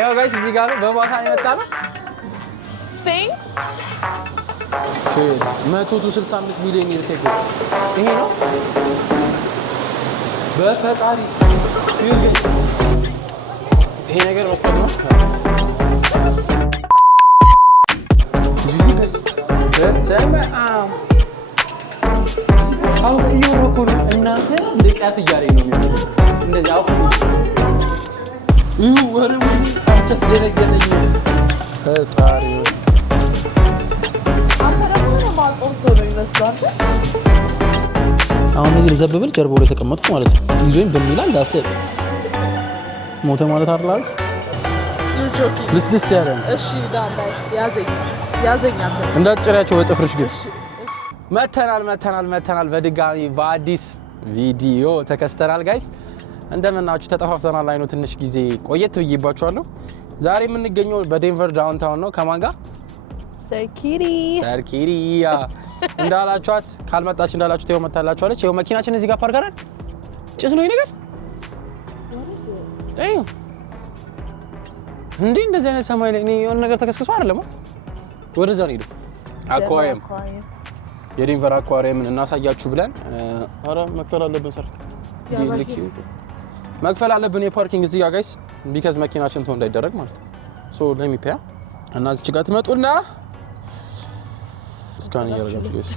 ያው ጋይስ እዚህ ጋር በማታ ነው የመጣነው Thanks 165 ሚሊዮን ይርሴኩ ይሄ ነው በፈጣሪ ይሄ ነገር መስጠት ነው ጂጂስ በሰማም አው ይሮኩን እናንተ ልቀፍ እያለኝ ነው የሚሆነው እንደዚህ አው ወረው አንቺስ ደረገጠኝ ፈጣሪ አሁን እዚህ ለዘብብል ጀርባው ላይ ተቀመጥኩ ማለት ነው ይዞኝ በሚላል ዳሰ ሞተ ማለት አይደል ልስልስ ያለ እሺ ዳዳ ያዘኝ እንዳጭሪያቸው በጥፍርሽ ግን መተናል በድጋሚ በአዲስ ቪዲዮ ተከስተናል ጋይስ እንደምናችሁ ተጠፋፍተናል ላይ ነው ትንሽ ጊዜ ቆየት ብዬባችኋለሁ ዛሬ የምንገኘው በዴንቨር ዳውንታውን ነው ከማን ጋር ሰርኪሪያ እንዳላችኋት ካልመጣች እንዳላችሁት ይኸው መታላችኋለች ይኸው መኪናችን እዚህ ጋር ፓርክ አድርገን ጭስ ነው ይሄ ነገር አይው እንዴ እንደዚህ አይነት ሰማይ ላይ የሆነ ነገር ተከስክሶ አይደለም ወደዛ ነው ሄዱ አኳሪየም የዴንቨር አኳሪየም እናሳያችሁ ብለን አረ መክፈል አለብን ሰርክ መክፈል አለብን የፓርኪንግ እዚህ ጋር ጋይስ ቢካዝ መኪናችን ተው እንዳይደረግ ማለት ነው ሶ let me pay እና እዚህ ጋር ትመጡና ስካን ያደርጋችሁ ጋይስ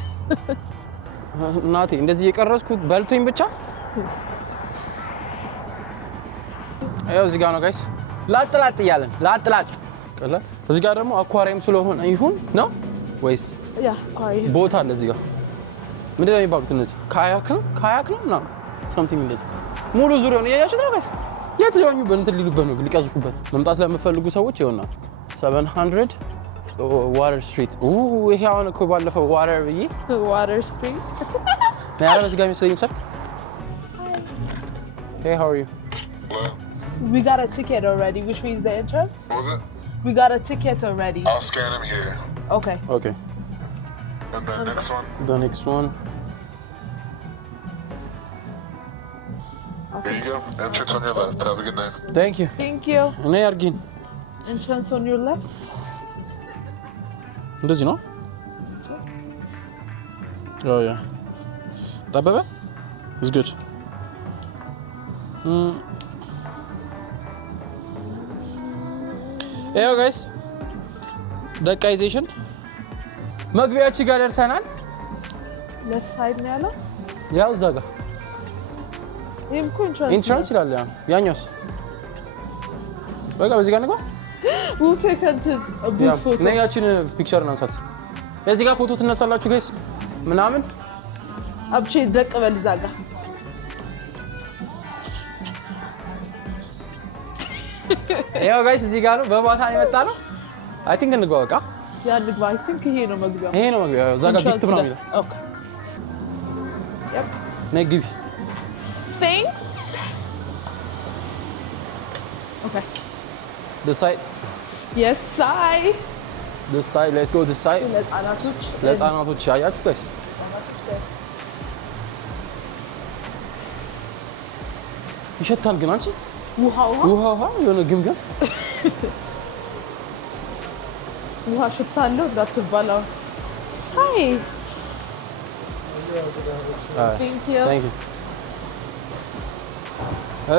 እናቴ እንደዚህ የቀረስኩት በልቶኝ ብቻ አዩ እዚህ ጋር ነው ጋይስ ላጥላጥ ይያለን ላጥላጥ ቀላ እዚህ ጋር ደግሞ አኳሪየም ስለሆነ ይሁን ነው ወይስ ያ አኳሪየም ቦታ አለ እዚህ ጋር ምንድነው የሚባሉት እነዚህ ካያክ ነው something እንደዚህ ሙሉ ዙሪያውን ያያችሁት ነው ጋይስ የት ሊሆኑ በእንትን ሊሉበት ነው ሊቀዝፉበት መምጣት ለምትፈልጉ ሰዎች ይሆናል 700 ዋተር ስትሪት ይሄ አሁን እኮ ባለፈው ዋተር ስትሪት ነው በዚህ ጋር መስለኝ ሰርክ Hey how are you We got a ticket already which means the entrance What was it? We got a ticket already I'll scan him here. Okay And the next one? The next one There you go. Entrance on your left. Have a good night. Thank you እኔ አርጊን Entrance on your left እንደዚህ ነው ያ ጠበበ is good Hey guys ደቃይዜሽን መግቢያችን ጋር ደርሰናል left side ነው ያለው ያው እዛ ጋር ይሄም entrance ይላል ያኛውስ በቃ በዚህ ጋር ነው We'll take a good photo ነያችን ፒክቸር እናንሳት እዚህ ጋር ፎቶ ትነሳላችሁ ጋይስ ምናምን አብቼ ደቅ በል እዛ ጋር ያው ጋይስ እዚህ ጋር ነው በማታ ነው የመጣነው አይ ቲንክ እንግባ በቃ ያ ልግባ አይ ቲንክ ይሄ ነው መግቢያው እዛ ጋር ጊፍት ምናምን ይላል ኦኬ ነግቢ Thanks Okay this side Yes this side let's go this side ለህፃናቶች ያያችሁ ጋይስ ይሸታል ግን አንቺ ውሃ የሆነ ግምገም ውሃ ሽታለው እንዳትባላው Hi Thank you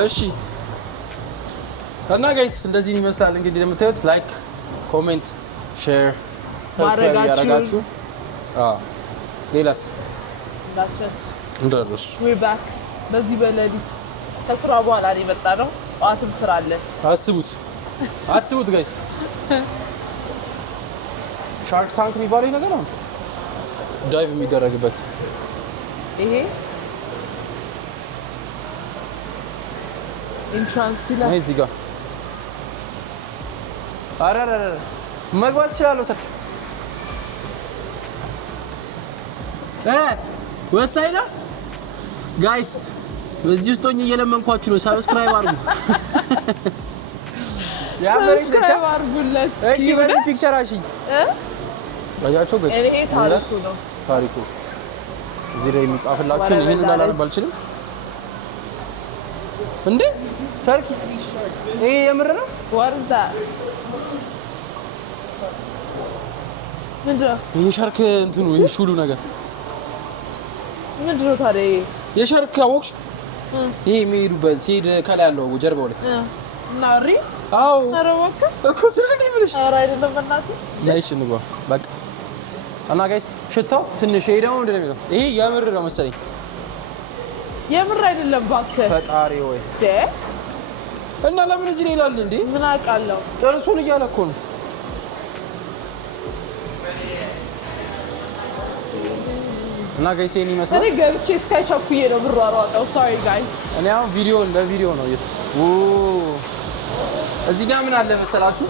እሺ እና ጋይስ እንደዚህ ይመስላል እንግዲህ እንደምታዩት ላይክ ኮሜንት ሼር ሰብስክራይብ ያደርጋችሁ ሌላስ እንዳትረሱ we're back በዚህ በሌሊት ከስራ በኋላ ነው የመጣነው ጧትም ስራ አለ አስቡት ጋይስ ሻርክ ታንክ የሚባለው ነገር ነው ዳይቭ የሚደረግበት ይሄ ኢንትራንስ ይላል እዚህ ጋር አረረ መግባት ይችላል ሰጥ ወሳኝ ነው ጋይስ በዚህ ውስጥ ሆኜ እየለመንኳችሁ ነው ሰብስክራይብ አድርጉ ያ በሬሽ ለቻ አድርጉለት እኪ በዚህ ፒክቸር አሺ ያያችሁ ጋይስ እኔ ታሪኩ እዚህ ላይ የሚጻፍላችሁ ይሄን ላላነብ አልችልም እንዴ ሰርኪ ይሄ የምር ነው? What is that? ምንድን ነው? ይሄ ሻርክ እንትኑ ይሄ ሹሉ ነገር ምንድን ነው ታዲያ? የሻርክ አወቅሽ? ይሄ የሚሄዱበት ሲሄድ ከላይ ያለው ጀርባው ላይ እና ሪ አዎ ኧረ እባክህ እኮ ስለዚህ ብለሽ ኧረ አይደለም በእናትህ ላይሽ እንግባ በቃ እና ጋይስ ሽታው ትንሽ ይሄ ደግሞ ምንድን ነው የሚለው? ይሄ የምር ነው መሰለኝ። የምር አይደለም እባክህ ፈጣሪ ወይ እና ለምን እዚህ ላይ ይላል እንዴ? ምን አውቃለሁ። ጥርሱን እያለ እኮ ነው። እና ጋይስ ይሄን ይመስላል። እኔ ገብቼ እስካይ ቸኩዬ ነው ብሯሯጠው። ሶሪ ጋይስ። እኔ አሁን ቪዲዮ ለቪዲዮ ነው እዚህ ጋር ምን አለ መሰላችሁ?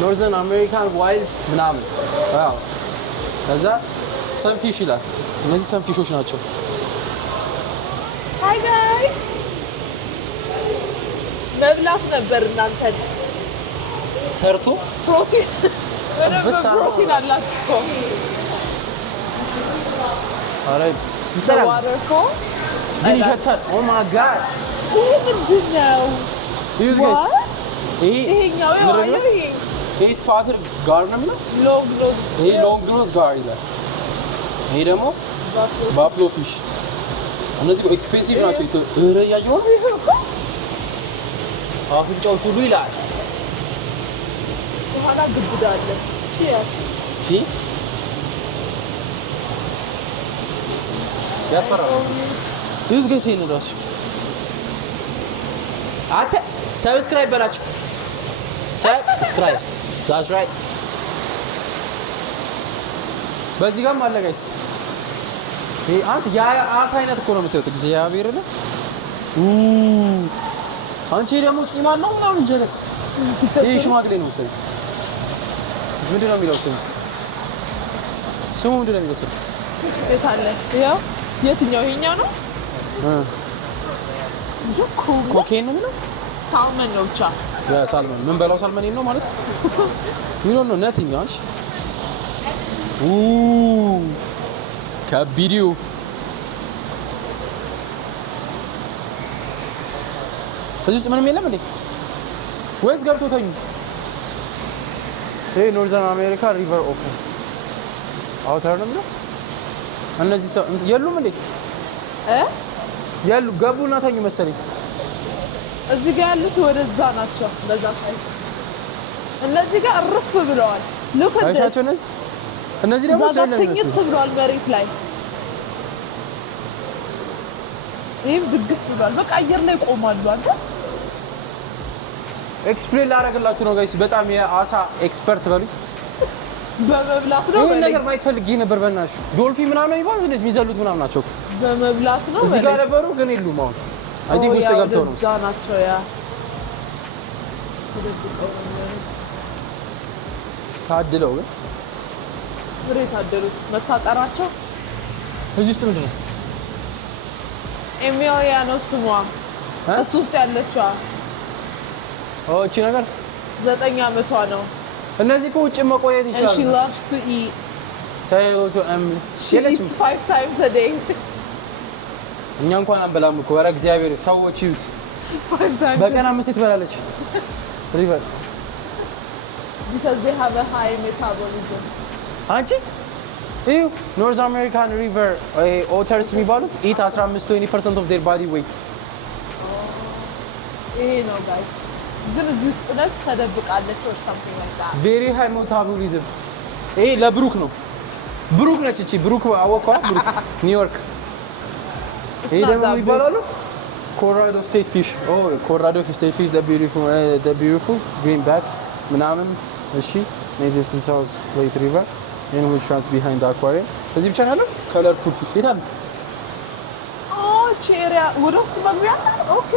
ኖርዘርን አሜሪካን ዋይልድ ምናምን አዎ፣ ከዛ ሰንፊሽ ይላል። እነዚህ ሰንፊሾች ናቸው። ሃይ ጋይስ መብላት ነበር እናንተን ሰርቶ ፕሮቲን ጥብስ ፕሮቲን አላችሁ እኮ። ኧረ ይሰራል እኮ ግን ይሸታል። ኦ ማይ ጋድ ይሄ ምንድን ነው? ይሄ ይሄኛው ይሄ ስፓተር ጋር ነው የሚለው ይሄ ሎንግ ኖዝ ጋር ይላል። ይሄ ደግሞ ባፍሎ ፊሽ። እነዚህ እኮ ኤክስፔንሲቭ ናቸው። ኧረ እያየሁ ነው። አፍንጫው ሹሉ ይላል። በኋላ ግብዳ አለ። ያስፈራል። ይህ ጋር ሲሄድ ነው እራሱ አንተ ሰብስክራይብ በላቸው። ሰብስክራይብ that's right። በዚህ ጋርም አለ ጋይስ። ይሄ አንተ ያ አሳ አይነት እኮ ነው የምታዩት። እግዚአብሔር ነው። አንቺ ደግሞ ፂማን ነው ምናምን ጀለስ። ይሄ ሽማግሌ ነው መሰለኝ። ምንድን ነው የሚለው ስሙ ምንድን ነው የሚለው? የት አለ? ያው የትኛው? ይሄኛው ነው ኮኬን ነው የሚለው? ሳልመን ነው ብቻ። ያ ሳልመን ምን በላው ሳልመን ነው ማለት ነው። ነትኛሽ ከቢዲዮ እዚህ ውስጥ ምንም የለም እንዴ? ወይስ ገብቶ ተኙ? ይሄ ኖርዘርን አሜሪካ ሪቨር ኦፍ አውተር ነው የሚለው። እነዚህ ሰው የሉም እንዴ? ያሉ ገቡና ተኙ መሰለኝ። እዚህ ጋር ያሉት ወደዛ ናቸው። በዛ ሳይዝ እነዚህ ጋር እርፍ ብለዋል። ሉክ አት ዲስ። እነዚህ ደግሞ ትኝት ብለዋል መሬት ላይ። ይህም ድግፍ ብሏል። በቃ አየር ላይ ቆማሉ። አንተ ኤክስፕሌን ላደርግላችሁ ነው ጋይስ። በጣም የአሳ ኤክስፐርት በሉኝ። በመብላት ነው። ይሄን ነገር ማየት ፈልጌ ነበር። በእናትሽ ዶልፊን ምናምን ነው ይባል እንደዚህ የሚዘሉት ምናምን ናቸው። በመብላት ነው። እዚህ ጋር ነበሩ ግን የሉም። አሁን አይ ቲንክ ውስጥ ገብተው ነው እዛ ናቸው። ያ ታድለው ግን ምሬ ታደሉት መታጠራቸው። እዚህ ውስጥ ምንድን ነው? ኤሚሊያ ነው ስሟ። እሱ ውስጥ ያለችዋ እቺ ነገር 9 ዓመቷ ነው። እነዚህ እኮ ውጭ መቆየት ይችላል። she loves to eat. she eats 5 times a day. እኛ እንኳን አንበላም እኮ ኧረ እግዚአብሔር ሰዎች ይዩት። 5 times በቀን 5 ትበላለች። ሪቨር because they have a high metabolism. አንቺ እዩ ኖርዝ አሜሪካን ሪቨር ኦተርስ የሚባሉት ኢት 15-20% of their body weight። ይሄ ነው ጋይስ። ግን እዚህ ውስጥ ነች ተደብቃለች or something like that. very high metabolism። ይሄ ለብሩክ ነው። ብሩክ ነች እቺ። ብሩክ አወቀዋ። ብሩክ ኒውዮርክ። ይሄ ደግሞ የሚባለው ኮሎራዶ ስቴት ፊሽ። ኮሎራዶ ስቴት ፊሽ the beautiful greenback ምናምን። እሺ native to South Lake River and which runs behind the aquarium። እዚህ ብቻ ነው colorful fish። የት አለ? ቼሪያ ወደ ውስጥ መግቢያ። ኦኬ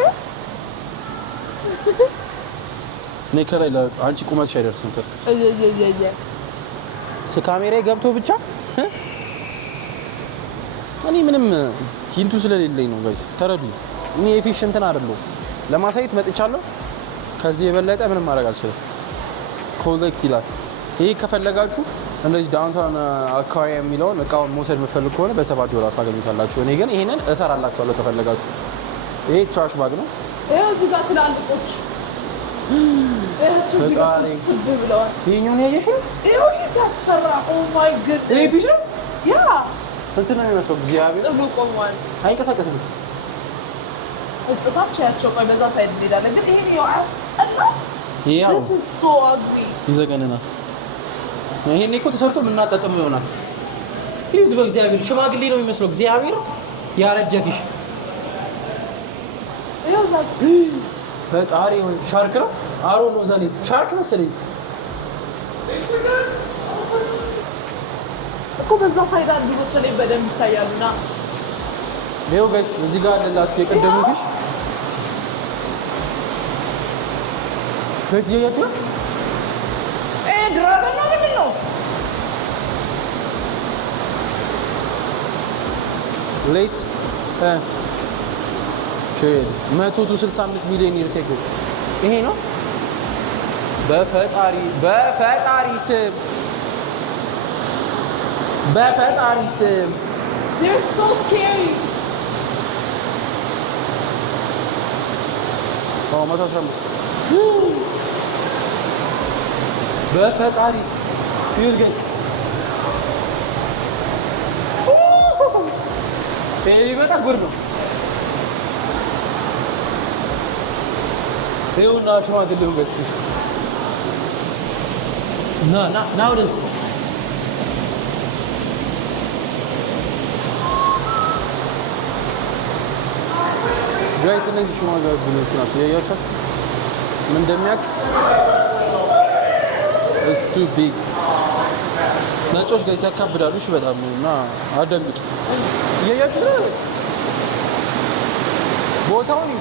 እኔ ከላይ አንቺ ቁመትሽ አይደርስም። ካሜራዬ ገብቶ ብቻ እኔ ምንም ሂንቱ ስለሌለኝ ነው ጋይስ ተረዱኝ። እኔ የፊሽ እንትን አይደለሁም። ለማሳየት መጥቻለሁ። ከዚህ የበለጠ ምንም ማድረግ አልችልም። ኮሌክት ይላል። ይሄ ከፈለጋችሁ እንደዚህ ዳውንታውን አኳሪየም የሚለውን እቃውን መውሰድ የምትፈልጉ ከሆነ $7 ታገኙታላችሁ። እኔ ግን ይሄንን እሰራላችኋለሁ ከፈለጋችሁ። ይሄ ትራሽ ባግ ነው። ይኸው እዚህ ጋር ትላልቆች እዚህ ጋር ስብስብ ብለዋል። ይሄኛውን ያየሽው? ይኸው ይሄ ሲያስፈራ። ኦ ማይ ጉድ ይሄ ፊሽ ነው። ያ እንትን ነው የሚመስለው። እግዚአብሔር ጥብሎ ቆሟል። አይንቀሳቀስም። እጥታቸው ቆይ በዛ ሳይድ እንሄዳለን። ግን ይሄን ይኸው አያስጠላ። ይሄው this is so ugly ይዘገነናል። ይሄን እኮ ተሰርቶ የምናጣጥመው ይሆናል። ይሁት በእግዚአብሔር ሽማግሌ ነው የሚመስለው። እግዚአብሔር ያረጀ ፊሽ ይኸው እዛ ፈጣሪ ወይ ሻርክ ነው። አሮ ነው ዛኔ ሻርክ መሰለኝ እኮ በዛ ሳይድ አንዱ መሰለኝ በደንብ ይታያሉና ይኸው ጋይስ እዚህ ጋር አለላችሁ የቀደሙ ፊሽ ጋይስ እያያችሁ ነው። ድራገን ነው ምንድን ነው? ሌት 165 ሚሊዮን ይርስ እኮ ይሄ ነው። በፈጣሪ ስም they're so scary 115 በፈጣሪ ይሁት ጋይስ ይሄ ቢመጣ ጉድ ነው። ይኸውና ሽማግሌው ጋይስ ና ወደዚህ ጋይስ እነዚህ ሽማግሌዎች ናቸው። ያያችኋቸው ምን እንደሚያውቅ it's too big ነጮች ጋይስ ያካብዳሉ። እሺ በጣም እና አደንግጡ። እያያችሁ ነው ቦታውን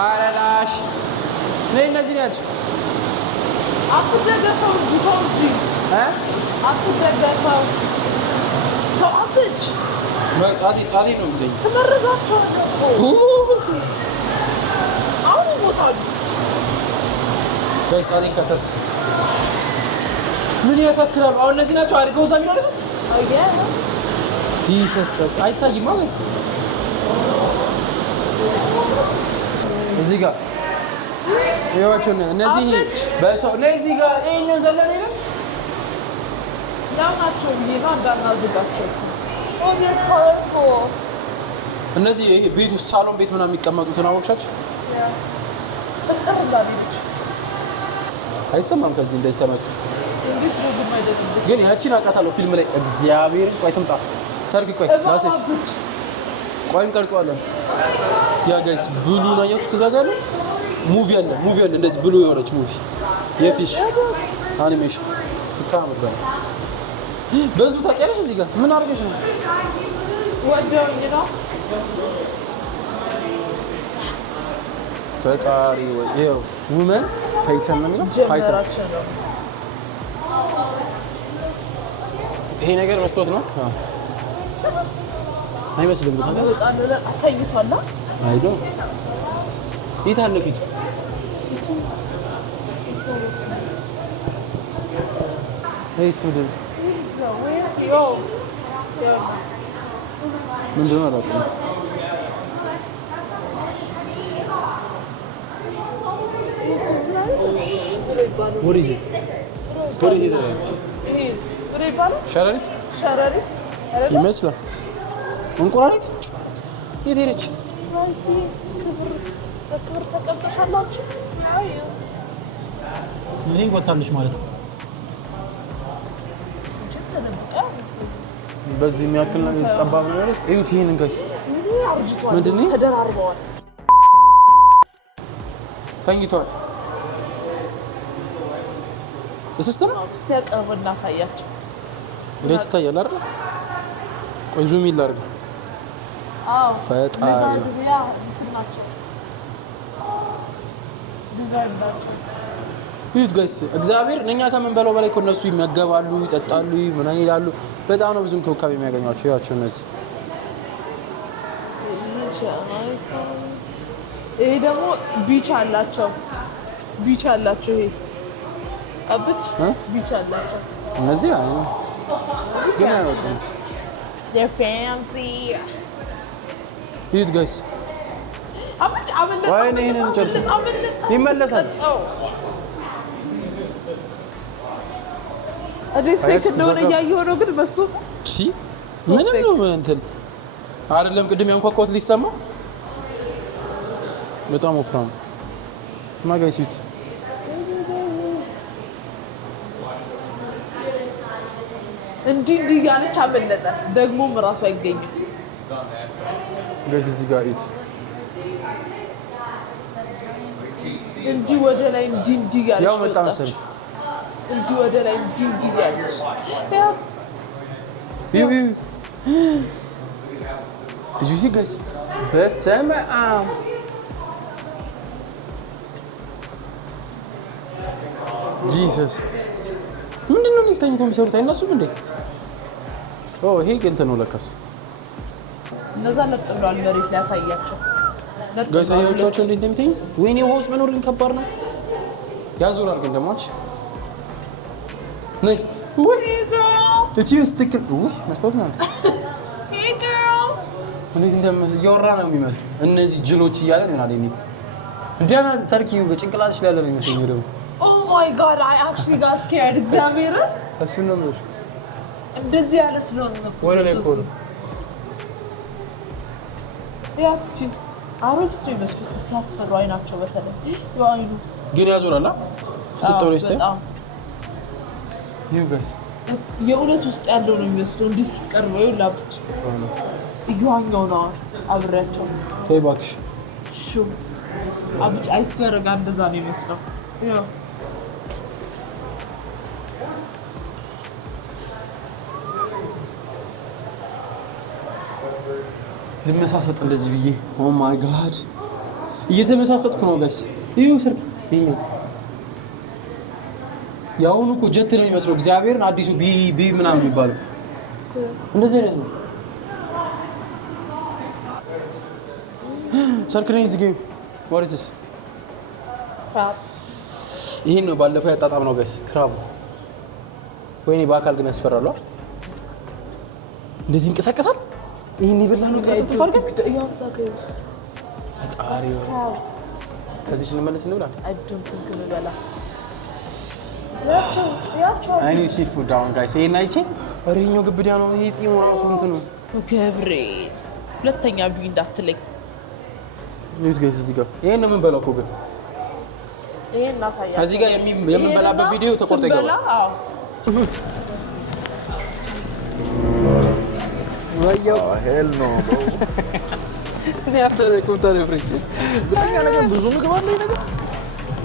አረዳሽ ነይ እነዚህ ናቸው። አትደገፈው እንጂ ተው እንጂ አትደገፈው ተው አትች ጣቴ ነው የሚለኝ ትመርዛቸዋለህ እኮ አሁን ይሞታሉ። ጋይስ ጣቴ ከተት ምን ያፈክራሉ? አሁን እነዚህ ናቸው አድርገው እዛ የሚኖሩት። ጂሰስ ክርስቶስ አይታይም ማለት ነው። እዚህ ጋር ይኸዋቸው እነዚህ በሰው እነዚህ ጋር ይሄኛው ዘለለ ነው ናቸው ሊና እንዳናዝጋቸው እነዚህ ይሄ ቤት ውስጥ ሳሎን ቤት ምናምን የሚቀመጡትን አወቅሻቸው? ፍቅር እንዳለች አይሰማም። ከዚህ እንደዚህ ተመቱ ግን ያቺን አውቃታለሁ ፊልም ላይ እግዚአብሔር ቆይ ትምጣ ሰርግ ቆይ ራስሽ ቆይም ቀርጿለን። ያ ጋይስ ብሉ ነው ያያችሁ ተዛጋለ ሙቪ አለ እንደዚህ ብሉ የሆነች ሙቪ የፊሽ አኒሜሽን ስታምር በዙ ታውቂያለሽ። እዚህ ጋር ምን አድርገሽ ነው? ወደውኝ ነው ፈጣሪ ወይ ይኸው ውመን ፓይተን ነው የሚለው ፓይተን። ይሄ ነገር መስታወት ነው አይመስልም? ግን ተይቷል አይዶ ይታለ ፊት እሱ ግን ምንድን ነው አላውቅም። ሸረሪት ይመስላል። እንቁራሪት የት ሄደች? ክብር ተቀምጠሻላችሁ። ምን ወጣልሽ ማለት ነው? በዚህ የሚያክል ነው ጠባብ ነው ያለሽ። እዩት ይሄንን ጋይስ ምንድን ነው ተደራርበዋል፣ ተኝቷል። እስስተም እስቲ አቀርብ እናሳያቸው። ጋይስ ይታያል አይደል? ቆይ ዙም ይላርግ። አዎ ፈጣሪ ያ እንትን ናቸው ዲዛይን ናቸው። እዩት ጋይስ እግዚአብሔር እኛ ከምን በለው በላይ እኮ እነሱ ይመገባሉ፣ ይጠጣሉ፣ ምን ይላሉ። በጣም ነው ብዙ እንክብካቤ የሚያገኟቸው። ያቸው እነዚህ ይሄ ደግሞ ቢች አላቸው። ይሄ አብች ቢች አላቸው። እነዚህ አይ ግን አይወጡም። They're fancy. እዩት ጋይስ ወይኔ ይሄንን ጨርሱ ይመለሳል እንዴት ፌክ እንደሆነ እያየሁ ነው ግን መስቶት እሺ ምንም ነው እንትን አይደለም ቅድም ያንኳኳት ሊሰማ በጣም ወፍራም ማጋይሲት እንዲህ ያለች አመለጠ ደግሞም ራሱ አይገኝም ጋይስ እዚህ ጋር ኢት እንዲህ ወደ ላይ እንዲህ ያለች ያው በጣም ሰር እንዲህ ወደ ላይ እንዲህ ያለች ያት ቢቢ Did you see guys? በሰመ አብ ጂሰስ ምንድነው ሊስተኝተው የሚሰሩት አይነሱም እንዴ? ኦ ይሄ እንትን ነው ለካስ እነዛ ለጥ ብሏል መሬት ላይ ያሳያቸው ጋይስ አያችሁ እንዴት እንደሚተኝ ወይኔ ሆስ መኖር ግን ከባድ ነው ያዞራል ግን ደሞች ነይ ወይ እቺ ስትክል ውይ መስታወት ነው Hey girl እነዚህ እያወራ ነው የሚመስል እነዚህ ጅሎች እያለ ነው አይደል እንዲያና ሰርኪው በጭንቅላትሽ ላይ ያለ ነው የሚመስለው ደግሞ Oh my god I actually got scared እግዚአብሔር እሱ ነው ነው እንደዚህ ያለ ስለሆነ ነው ወደ ላይ ኮር ያትቺ አሮጊት ነው የሚመስሉት ሲያስፈሩ አይናቸው በተለይ አይኑ ግን ያዞራላ ፍጥጦር ይስተ ይሁ ጋይስ የእውነት ውስጥ ያለው ነው የሚመስለው እንዲህ ስትቀርበው ይላብች እዩዋኛው ነው አብሬያቸው ተይ እባክሽ ሹ አብጭ አይስፈረጋ እንደዛ ነው የሚመስለው ያው ልመሳሰጥ እንደዚህ ብዬ ኦ ማይ ጋድ እየተመሳሰጥኩ ነው ጋይስ ይሁ ሰርክ ይሄኛው ያውኑ እኮ ጀት ነው የሚመስለው እግዚአብሔርን አዲሱ ቢ ምናምን የሚባለው እንደዚህ አይነት ነው ሰርክ ነኝ እዚህ ጌም what is this ክራብ ይሄን ነው ባለፈው ያጣጣም ነው ጋይስ ክራብ ወይኔ በአካል ግን ያስፈራሉ እንደዚህ እንቀሳቀሳል ይሄን ይበላ ነው ጋይስ ተፋርገ ያሳከ አሪዮ ከዚህ ልመለስ ነው ብላ አይዶንት ቲንክ ልበላ I need seafood down guys ይሄን አይቼ አሬኛው ግብዳ ነው ይሄ ጺሙ ራሱ እንትን ነው ገብርኤል ሁለተኛ ቢ እንዳትለኝ ኒውት ጋይስ እዚህ ጋር ይሄን ነው የምንበላው እኮ ግን ይሄን እናሳያለን እዚህ ጋር የምንበላበት ቪዲዮ ተቆርጦ ይገባል አዎ ወዮ ሄል ነው እኔ አፈረኩት ታሪክ ግጥኛ ነገር ብዙ ምግብ አለ ነገር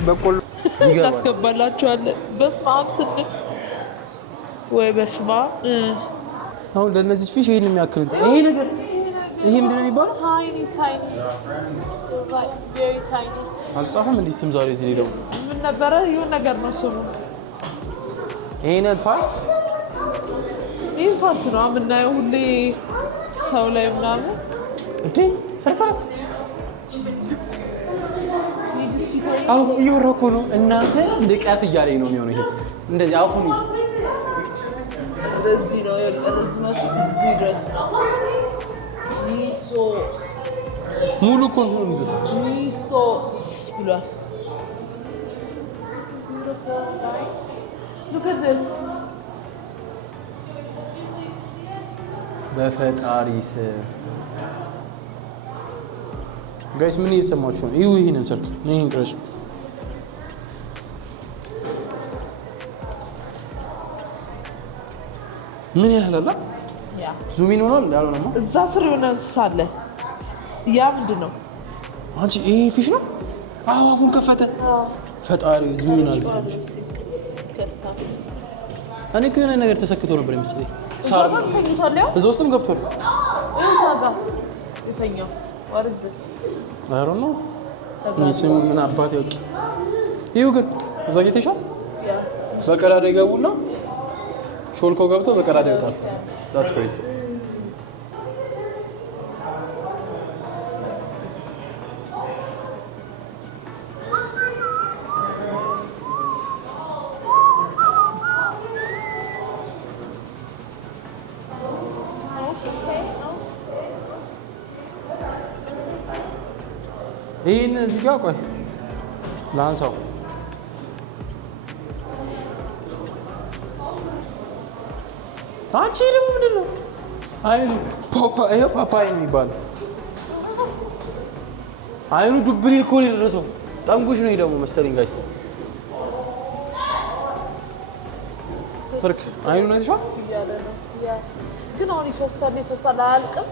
በቆሎ ይገባል እናስገባላችኋለን በስመ አብ ስንል ወይ በስመ አብ አሁን ለነዚህ ፊሽ ይሄን የሚያክል ይሄ ነገር ይሄ ምንድን ነው የሚባለው ታይኒ very tiny አልጻፈም እንዴ ስም ዛሬ እዚህ ሄደው ምን ነበረ ይሁን ነገር ነው ስሙ ይሄንን ፓርት ይሄን ፓርት ነው የምናየው ሁሌ ሰው ላይ ምናምን እንዴ ሰርካለ አው ይወራኩ ነው እናንተ ልቀፍ እያለኝ ነው የሚሆነው ይሄ እንደዚህ አፉን እንደዚህ ነው የቀረዝመቱ እዚህ ድረስ ነው ሚሶስ ሙሉ ኮንትሮል ይዞታል ሚሶስ ብሏል Look at this በፈጣሪስ ጋይስ ምን እየሰማችሁ ነው? ይሄንን ሰርክ ይሄን ክራሽ ምን ያህል አለ? ያ ዙሚን ሆኗል ያልሆነማ እዛ ስር የሆነ እንስሳ አለ። ያ ምንድን ነው? አንቺ ይሄ ፊሽ ነው? አዎ አፉን ከፈተ። ፈጣሪ ዙሚን አለ። እኔ እኮ የሆነ ነገር ተሰክቶ ነበር የሚመስለኝ። ሳር ተኝቷል። ያው እዛ ውስጥም ገብቷል። እዛ ጋር የተኛው what is this? I don't know ምን አባት ያውቅ። ይኸው ግን እዛ ጌተሻል በቀዳዳ ይገቡና ሾልኮ ገብቶ በቀዳዳ ይወጣል። that's crazy ይሄን እዚህ ጋር ቆይ ላንሳው። አንቺ ደግሞ ምንድን ነው? አይኑ ፓፓያ ነው የሚባለው። አይኑ ዱብል እኮ ነው የደረሰው። ጠንጉሽ ነው ደግሞ መሰለኝ ጋይስ። ፍርክ አይኑ ነው እዚህ ግን አሁን ይፈሳል አያልቅም።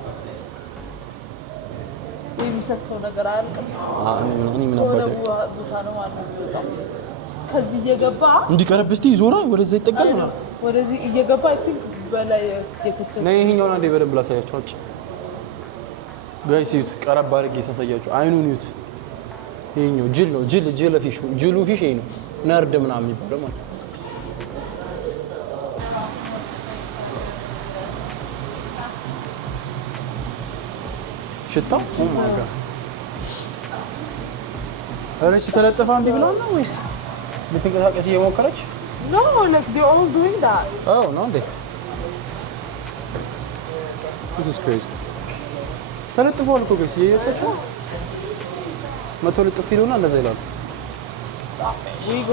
የሚፈሰው ነገር አያልቅም። እኔ ምን አባቴ ቦታ ነው ማለት ነው። ከዚህ እየገባ እንዲቀርብ እስቲ ይዞራል፣ ወደዛ ይጠጋል ነው ወደዚህ እየገባ አይ ቲንክ በላይ የከተተ ነው። ይሄኛውን አንዴ በደንብ ላሳያችሁ። አጭ ጋይስ ይዩት፣ ቀረብ አድርጌ ሳሳያችሁ አይኑን ይዩት። ይሄኛው ጅል ነው። ጅል ፊሽ ጅሉ ፊሽ ይሄ ነው። ነርድ ምናምን የሚባለው ማለት ነው። ሽታው ኦ ማይ ጋድ አረች ተለጥፋ እንዴ ብላ ነው ወይስ ልትንቀሳቀስ እየሞከረች? No, like they're all doing that. Oh, no እንዴ This is crazy. ተለጥፏል እኮ ጋይስ እየያቻችሁ መቶ ልጥፍ ይሉና እንደዛ ይላሉ። ዊጎ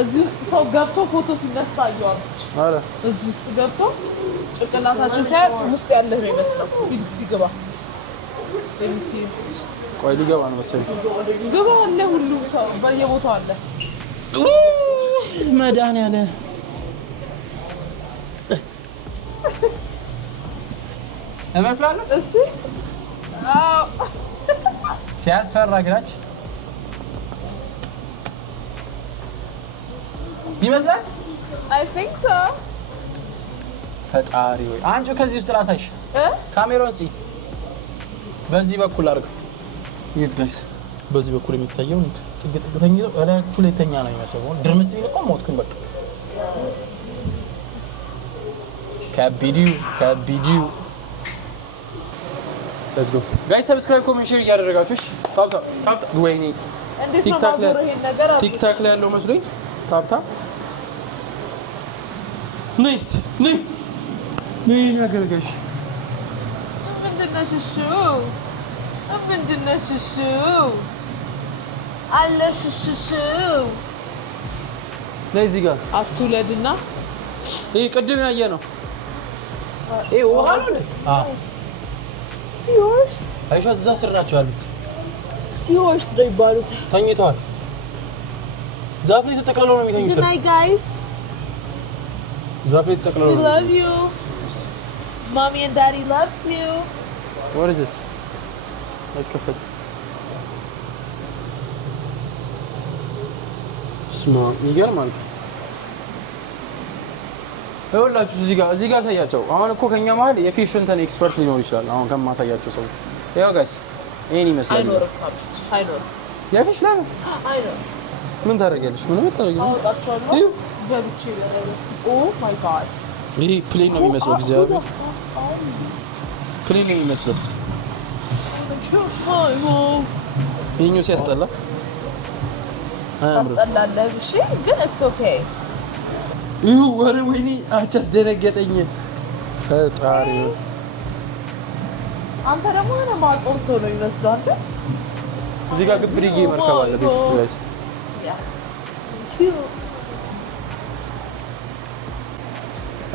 እዚህ ውስጥ ሰው ገብቶ ፎቶ ሲነሳ አየዋለች። አረ እዚህ ውስጥ ገብቶ ጭንቅላታቸው ሲያጥ ውስጥ ያለ ነው ይመስላል። ሂድ እስቲ ግባ። ቆይ ሊገባ ነው መሰለኝ። ግባ አለ፣ ሁሉም ሰው በየቦታው አለ። መድኃኒዓለ እመስላለሁ። እስቲ አዎ ሲያስፈራ ግራች ይመስላል። I think so. ፈጣሪ ወይ አንቺ ከዚህ ውስጥ ራሳሽ ካሜራውን እስቲ በዚህ በኩል አድርገው ይት ጋይስ፣ በዚህ በኩል የሚታየው ጥግጥግተኛ ነው። እላችሁ ላይ ተኛ ነው የሚመስለው። ድርምስ ቢል እኮ ሞትኩኝ በቃ። ከቢዲዩ let's go guys, subscribe comment share እያደረጋችሁ ታፕ ወይኔ ቲክታክ ላይ ያለው መስሎኝ ታፕ ኔክስት ነይ ነገር ጋሽ ምንድነው ሽሹ አለ ሽሹ ነይ እዚህ ጋር አትውለድና ይሄ ቅድም ያየ ነው። ይሄ ውሃ ነው። ሲሆርስ አይሻ እዛ ስር ናቸው ያሉት። ሲሆርስ ነው ይባሉት። ተኝተዋል። ዛፍ ላይ ተጠቅልለው ነው የሚተኙት። Good night guys. ዛፍ ላይ ተጠቅልለው We love you. Mommy and Daddy loves you. What is this? አይከፈት ስማ ይገርማል። ይኸውላችሁ እዚህ ጋር ሳያቸው አሁን እኮ ከኛ መሀል የፊሽ እንትን ኤክስፐርት ሊኖር ይችላል። አሁን ከማሳያቸው ሰው ያው ጋይስ ይሄን ይመስላል። አይኖር የፊሽ ላይ ምን ታደርጊያለሽ? ምን ታደርጊያለሽ? አውጣቸዋለሁ ገብቼ ለረረ ኦ ማይ ጋድ ይሄ ፕሌን ነው የሚመስለው። እግዚአብሔር ፕሌን ነው የሚመስለው። ይሄኛው ሲያስጠላ ታስጠላለህ። እሺ ግን it's okay። ይሁ ወሬ ወይኔ አንቺ አስደነገጠኝ። ፈጣሪ አንተ ደግሞ እኔ ማቆር ሰው ነው የሚመስለው። አንተ እዚህ ጋር ግብርዬ መርከብ አለ ቤት ውስጥ ጋይስ።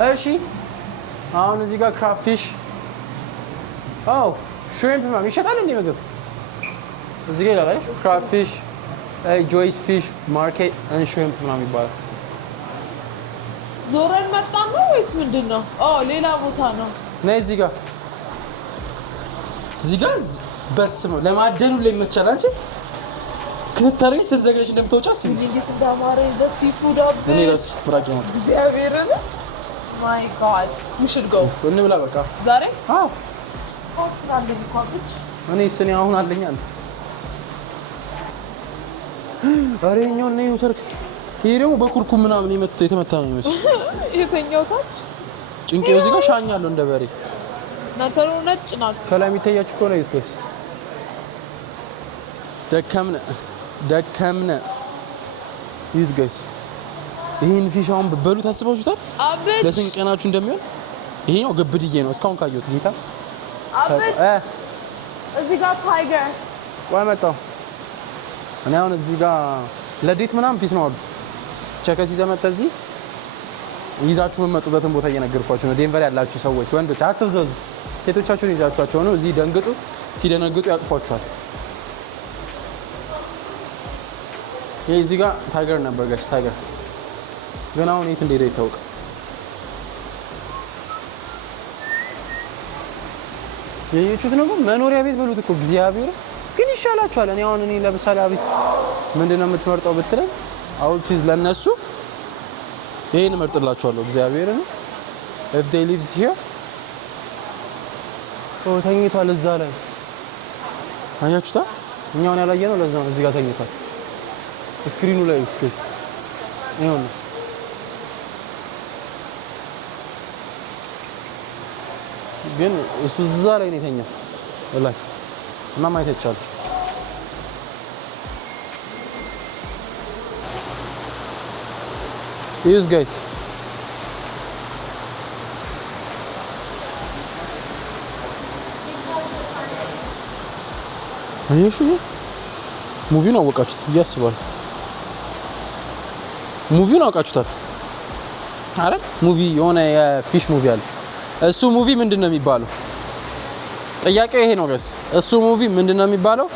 እሺ አሁን እዚህ ጋር ክራፊሽ ሽሪምፕ ምናምን ይሸጣል እንዴ ምግብ? እዚህ ጋር ላይ ክራፊሽ ጆይስ ፊሽ ማርኬት and shrimp ምናምን ይባላል። ዞረን መጣን ነው ወይስ ምንድን ነው? ሌላ ቦታ ነው። ነይ እዚህ ጋር በስመ ለማደኑ ላይ ይመቻል። አንቺ ከተታረኝ ስለዘግረሽ እንደምትወጪ አስቢ። እንዴት እንዳማረኝ በሲፉድ አብድ እኔ ራስ ፍራቂ ነው። እግዚአብሔርን ማይ ጋድ we should go እንብላ በቃ ዛሬ። ስላለኝ እኔ አሁን አለኝ አለ። ኧረ የእኛውን ነይ ውሰድ። ይሄ ደግሞ በኩርኩም ምናምን የተመታ ነው የሚመስለው። የተኛው ታች ጭንቄው እዚህ ጋር ሻኛለሁ እንደ በሬ። እናንተ ነው ነጭ ናት። ከላይ የሚታያችሁ ከሆነ እዩት ጋይስ። ደከምነ እዩት ጋይስ። ይሄን ፊሽ አሁን በሉ ታስባችሁታል? ለስንት ቀናችሁ እንደሚሆን። ይሄኛው ግብድዬ ነው እስካሁን ካየሁት ጌታ እዚህ ጋር ታይገር ወይ መጣው እኔ አሁን እዚህ ጋር ለዴት ምናምን ፒስ ነው አሉ ቸከስ ይዘመጣ እዚህ ይዛችሁ መመጡበትን ቦታ እየነገርኳችሁ ነው ዴንቨር ያላችሁ ሰዎች ወንዶች አትፍዘዙ ሴቶቻችሁን ይዛችኋቸው ነው እዚህ ደንግጡ ሲደነግጡ ያቅፏቸዋል ይሄ እዚህ ጋር ታይገር ነበር ጋሽ ታይገር ግን አሁን የት እንደሄደ ይታወቅ የዩቹት ነው መኖሪያ ቤት በሉት እኮ እግዚአብሔር ግን ይሻላችኋል እኔ አሁን እኔ ለምሳሌ አቤት ምንድነው የምትመርጠው ብትለኝ አውቺዝ ለነሱ ይሄን መርጥላችኋለሁ እግዚአብሔር ነው if they lives here ተኝቷል እዛ ላይ አያችሁታ እኛውን ያላየነው ለዛ ነው እዚህ ጋር ተኝቷል ስክሪኑ ላይ ስፔስ ይሁን ግን እሱ እዛ ላይ ነው የተኛው ላይ እና ማየት ይቻላል ዩዝ ጋይት አይሽ ሙቪውን አወቃችሁት ያስባል ሙቪውን አወቃችሁታል አይደል ሙቪ የሆነ የፊሽ ሙቪ አለ እሱ ሙቪ ምንድነው የሚባለው ጥያቄው ይሄ ነው ጋይስ እሱ ሙቪ ምንድነው የሚባለው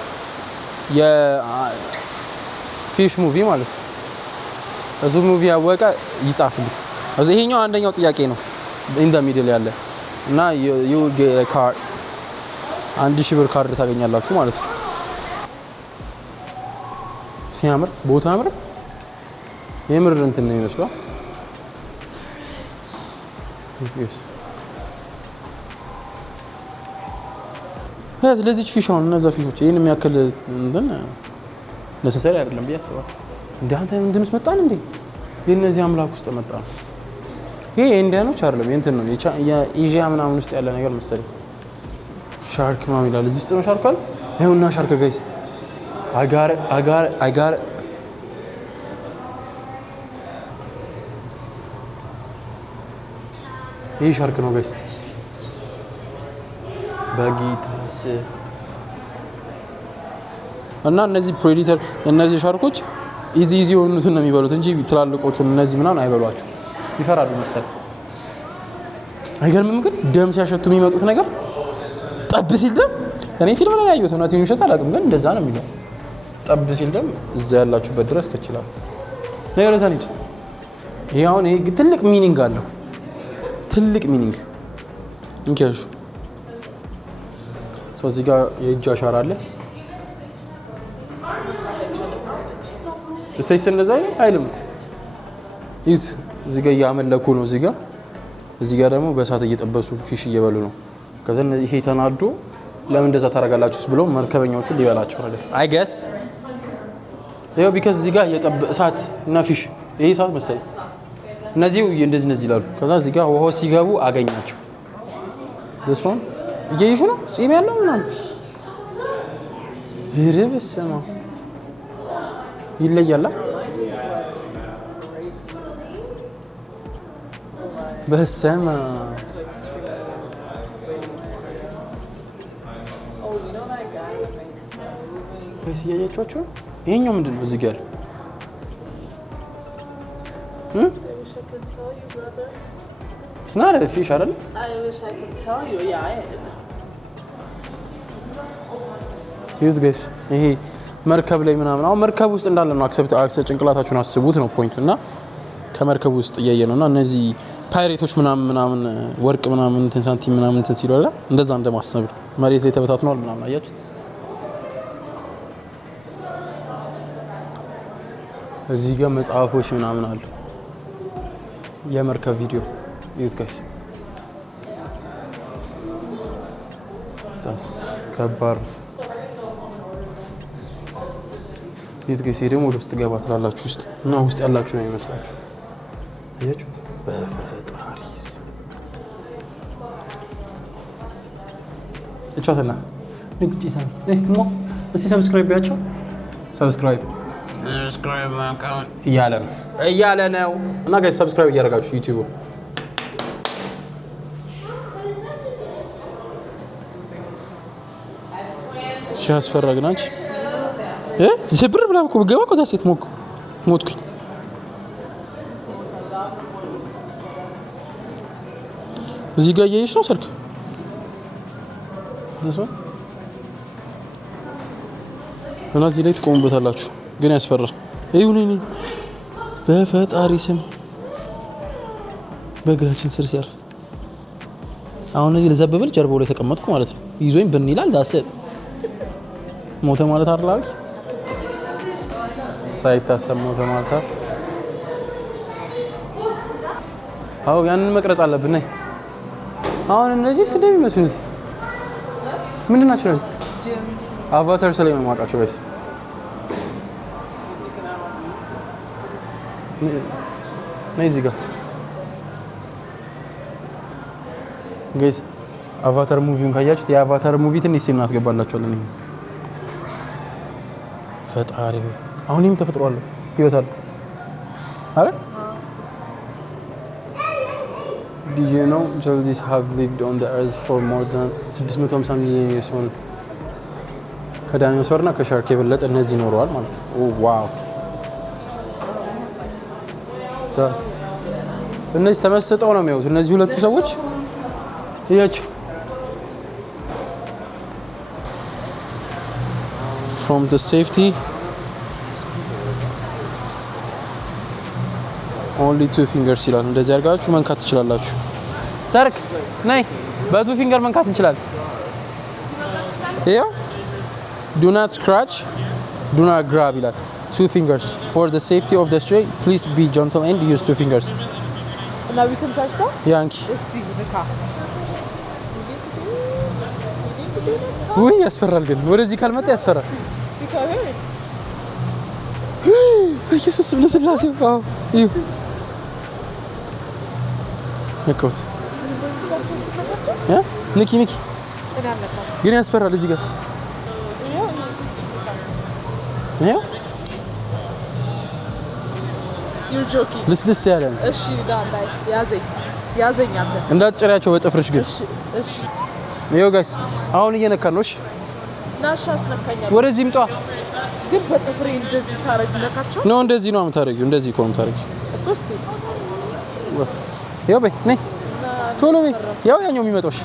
የፊሽ ሙቪ ማለት ነው እሱ ሙቪ ያወቀ ይጻፍልኝ እዚህ ይሄኛው አንደኛው ጥያቄ ነው ኢን ዘ ሚድል ያለ እና you get a card 1000 ብር ካርድ ታገኛላችሁ ማለት ነው ሲያምር ቦታ አምር የምር እንትን ነው ይመስላል ስለዚህ ፊሽውን እነዛ ፊሾች ይሄን የሚያክል እንትን ለሰሰሪ አይደለም ቢያስባል እንዴ አንተ ምንድን ነው መጣን እንዴ የነዚህ አምላክ ውስጥ መጣ ይሄ ኢንዲያኖች አይደለም እንትን ነው የኤዥያ ምናምን ውስጥ ያለ ነገር መሰለኝ ሻርክ ምናምን ይላል እዚህ ውስጥ ነው ሻርክ አለ ይኸውና ሻርክ ጋይስ I got it ይሄ ሻርክ ነው ጋይስ በጊታስ እና እነዚህ ፕሬዲተር እነዚህ ሻርኮች ኢዚ የሆኑትን ነው የሚበሉት እንጂ ትላልቆቹን እነዚህ ምናምን አይበሏቸው ይፈራሉ መሰለኝ አይገርምም ግን ደም ሲያሸቱ የሚመጡት ነገር ጠብ ሲል ደም እኔ ፊልም ላይ ያየሁት ነው ትንሽ አላውቅም ግን እንደዛ ነው የሚለው ጠብ ሲል ደም እዛ ያላችሁበት ድረስ ከችላል ነገር እዛ ነኝ ይሄ አሁን ይሄ ትልቅ ሚኒንግ አለው ትልቅ ሚኒንግ እንከሽ እዚህ ጋር የእጅ አሻራ አለ እሰይ ስለዛ አይልም ይት እዚህ ጋር ያመለኩ ነው እዚህ ጋር ደግሞ በእሳት እየጠበሱ ፊሽ እየበሉ ነው ከዛ ይሄ ተናዶ ለምን እንደዛ ታረጋላችሁስ ብሎ መርከበኛዎቹ ሊበላቸው ነገር አይ ገስ ይሄው ቢካዝ እዚህ ጋር እሳት እና ፊሽ ይሄ እሳት መሰለኝ እነዚህ እንደዚህ ይላሉ ከዛ እዚህ ጋር ውሃ ሲገቡ አገኛቸው this one እየይሹ ነው ጺም ያለው ምናምን ይረበሰማ ይለያላ በሰማ ወይስ ያያችኋቸው ይሄኛው ምንድነው እዚህ ጋር It's not a fish, አይደል? I wish I could tell you. Yeah, I am. ዩዝ ጋይስ ይሄ መርከብ ላይ ምናምን አሁን መርከብ ውስጥ እንዳለ ነው አክሰፕት ጭንቅላታችሁን አስቡት ነው ፖይንቱ እና ከመርከብ ውስጥ እያየነውና እነዚህ ፓይሬቶች ምናምን ወርቅ ምናምን እንትን ሳንቲም ምናምን እንትን ሲሏላ እንደዛ እንደማሰብ መሬት ላይ ተበታትነዋል ምናምን አያችሁት እዚህ ጋር መጽሐፎች ምናምን አሉ የመርከብ ቪዲዮ ዩት ጋይስ ታስ ከባድ ዩት ጋይስ ደግሞ ወደ ውስጥ ገባ ትላላችሁ ውስጥ እና ውስጥ ያላችሁ ነው የሚመስላችሁ አያችሁት በፈጣሪስ እቻተና ንግጭ ሰን እስቲ ሰብስክራይብ ያቸው ሰብስክራይብ አካውንት እያለ ነው እና ጋይስ ሰብስክራይብ እያደረጋችሁ ዩቲዩብ ሲያስፈራ ግን አንቺ ዝብር ብላ እኮ ገባ እኮ ታሴት ሞትኩኝ። እዚህ ጋር እያየሽ ነው ስልክ እና እዚህ ላይ ትቆሙበታላችሁ ግን ያስፈራል። ይሁን በፈጣሪ ስም በእግራችን ስር ሲያርፍ አሁን እዚህ ለዘበብል ጀርባው ላይ ተቀመጥኩ ማለት ነው። ይዞኝ ብን ይላል ዳሰ ሞተ ማለት አይደል? ሳይታሰብ ሞተ ማለት አይደል? አዎ ያንን መቅረጽ አለብን። ነይ አሁን እነዚህ እንደሚመስሉት ምንድን ናቸው? አቫታር ላይ ነው የማውቃቸው ጋይስ። ነይ እዚህ ጋር ጋይስ አቫታር ሙቪውን ካያችሁት የአቫታር ሙቪ ትንሽ ሲል እናስገባላችኋለን። ይሄ ፈጣሪ አሁን ይሄም ተፈጥሯል ህይወት አለ አይደል? Did you know Jaldis have lived on the earth for more than 650 million years? ከዳይኖሶርና ከሻርክ የበለጠ እነዚህ ኖረዋል ማለት ነው። ኦ ዋው! እነዚህ ተመስጠው ነው የሚያዩት እነዚህ ሁለቱ ሰዎች እያቸው from the safety only 2 fingers ይላል። እንደዚህ አድርጋችሁ መንካት ትችላላችሁ። ሰርክ ነይ በቱ ፊንገር መንካት እንችላለን። ይሄው do not scratch do not grab ይላል። 2 fingers for the safety of the stray please be gentle and use 2 fingers. Now we can touch that? ያንኪ እስቲ ንካ። ውይ ያስፈራል ግን ወደዚህ ካልመጣ ያስፈራል። ኢየሱስ ለስላሴ ዋው እዩ ነካውት ንኪ ግን ያስፈራል እዚህ ጋር ነው you're joking ልስልስ ያለ ነው። እሺ ዳንዳይ ያዘኝ አንተ እንዳትጨሪያቸው በጥፍርሽ ግን እሺ ይኸው ጋይስ አሁን እየነካን ነው። እሺ ናሻ አስነካኛ ወደዚህ ምጣ ግን በጥፍሬ እንደዚህ ሳረግ ነካቸው ነው እንደዚህ ነው የምታረጊው እንደዚህ እኮ ነው የምታረጊው እስቲ ወፍ ያው በይ ነይ ቶሎ በይ ያው ያኛው የሚመጣው እሺ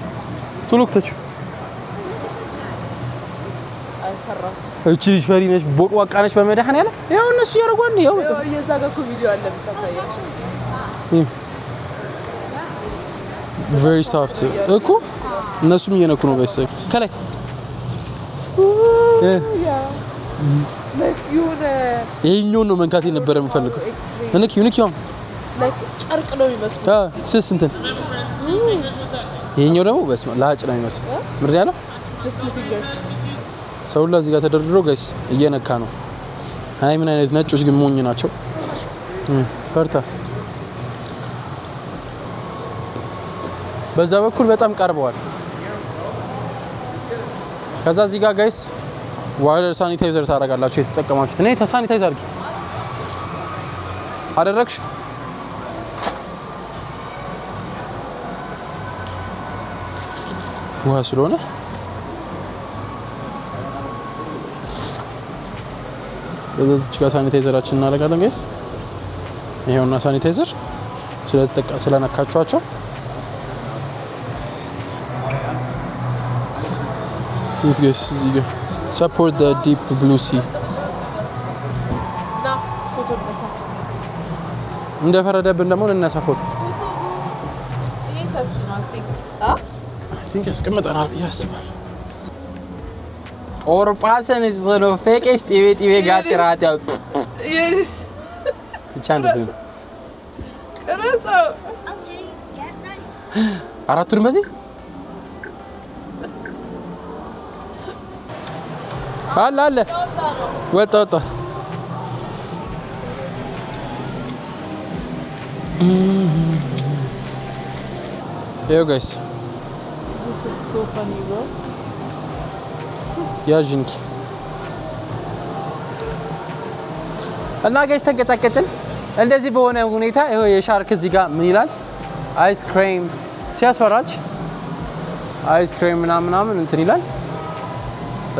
ቶሎ ከተች አይፈራት እቺ ልጅ ፈሪ ነች ቦቅዋቃ ነች በመድኃኒዓለም ያው እነሱ ያረጓን ያው የዛ ጋር እኮ ቪዲዮ አለ የምታሳያቸው very soft እኮ እነሱም እየነኩ ነው ጋይስ ከላይ ይሄኛውን ነው መንካት የነበረ የምፈልገው እንኪው ጨርቅ ነው የሚመስለው ስስ እንትን ይሄኛው ደግሞ በስመ ላጭ ነው የሚመስለው ምርጥ ያለው ሰው ላይ እዚህ ጋር ተደርድሮ ጋይስ እየነካ ነው። አይ ምን አይነት ነጮች ግን ሞኝ ናቸው። ፈርታ በዛ በኩል በጣም ቀርበዋል። ከዛ እዚህ ጋር ጋይስ ዋይለር ሳኒታይዘር ታደርጋላችሁ የተጠቀማችሁት እኔ ሳኒታይዝ አድርጊ አደረግሽ ውሃ ስለሆነ በዚህ ጋር ሳኒታይዘራችን እናደርጋለን ጋይስ ይሄውና ሳኒታይዘር ስለነካችኋቸው it guys እዚህ ጋር support the deep blue sea ና ፎቶ ነሳ እንደፈረደብን ደግሞ እንነሳ ፎቶ ይሄ ሰፊ ነው I think ያስቀምጠናል ያስባል ኦርፓሰን እዝሎ ፌቄስ ቲቪ ጋጥራት ያው ይቻንደስ ቀረጻው አራቱን በዚህ አለ ወጣ Yo guys this is so funny bro ያጅንኪ እና ጋይስ ተንቀጫቀጭን እንደዚህ በሆነ ሁኔታ ይሄው የሻርክ እዚህ ጋር ምን ይላል አይስክሬም ሲያስፈራች አይስክሬም ምናምን እንትን ይላል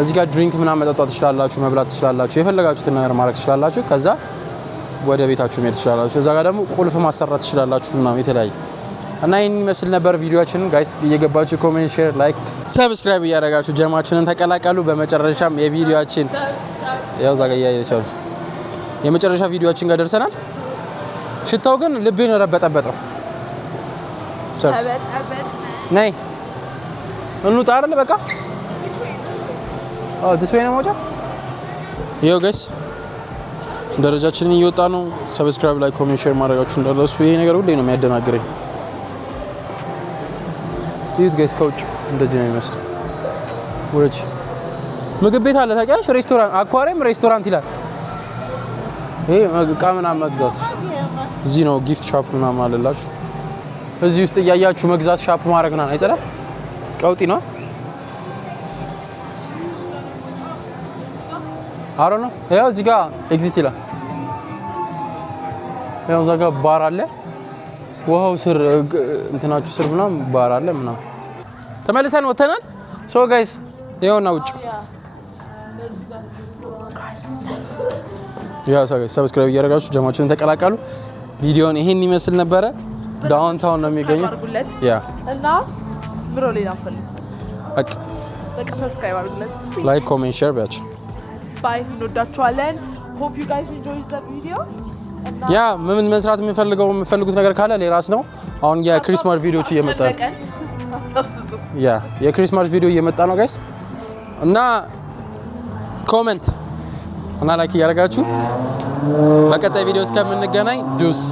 እዚህ ጋር ድሪንክ ምናምን መጠጣት ትችላላችሁ፣ መብላት ትችላላችሁ፣ የፈለጋችሁትን ነገር ማድረግ ትችላላችሁ። ከዛ ወደ ቤታችሁ መሄድ ትችላላችሁ። እዛ ጋር ደግሞ ቁልፍ ማሰራት ትችላላችሁ ምናምን የተለያየ እና ይህን ይመስል ነበር ቪዲዮአችንን። ጋይስ እየገባችሁ ኮሜንት፣ ሼር፣ ላይክ፣ ሰብስክራይብ እያደረጋችሁ ጀማችንን ተቀላቀሉ። በመጨረሻም የቪዲዮአችን ያው ዛጋ ያያይቻሉ የመጨረሻ ቪዲዮአችን ጋር ደርሰናል። ሽታው ግን ልቤን ረበጠበጠው። ነይ እንውጣ አይደል በቃ this way ነው መውጫ። ይኸው ጋይስ ደረጃችንን እየወጣ ነው። ሰብስክራይብ፣ ላይክ፣ ኮሜንት፣ ሼር ማድረጋችሁ እንዳትረሱ። ይሄ ነገር ሁሌ ነው የሚያደናግረኝ። ይሁት ጋይስ ከውጭ እንደዚህ ነው የሚመስለው። ወረች ምግብ ቤት አለ ታውቂያለሽ? ሬስቶራንት አኳሪየም ሬስቶራንት ይላል። ይሄ እቃ ምናምን መግዛት እዚህ ነው። ጊፍት ሻፕ ምናምን አለላችሁ። እዚህ ውስጥ እያያችሁ መግዛት ሻፕ ማድረግ ምናምን አይጸዳም? ቀውጢ ነው። አሮ ነው። ያው እዚህ ጋር ኤግዚት ይላል። ያው እዛ ጋር ባር አለ። ውሃው ስር እንትናችሁ ስር ምናምን ባር አለ ምናምን። ተመልሰን ወተናል። ሶ ጋይስ ይኸውና ውጭ ያ ሰብስክራይብ እያደረጋችሁ ጀማችንን ተቀላቀሉ። ቪዲዮን ይሄን ይመስል ነበረ። ዳውንታውን ነው የሚገኘው። ያ እና ምሮ ሌላ ፈልግ በቃ ሰብስክራይብ አድርጉለት። ላይክ፣ ኮሜንት፣ ሼር ቢያችሁ ባይ። እንወዳችኋለን። hope you guys enjoyed the video። ያ ምን መስራት የምፈልጉት ነገር ካለ ለራስ ነው። አሁን የክሪስማስ ቪዲዮዎች እየመጣ ነው። ያ የክሪስማስ ቪዲዮ እየመጣ ነው ጋይስ እና ኮሜንት እና ላይክ እያደረጋችሁ በቀጣይ ቪዲዮ እስከምንገናኝ ዱስ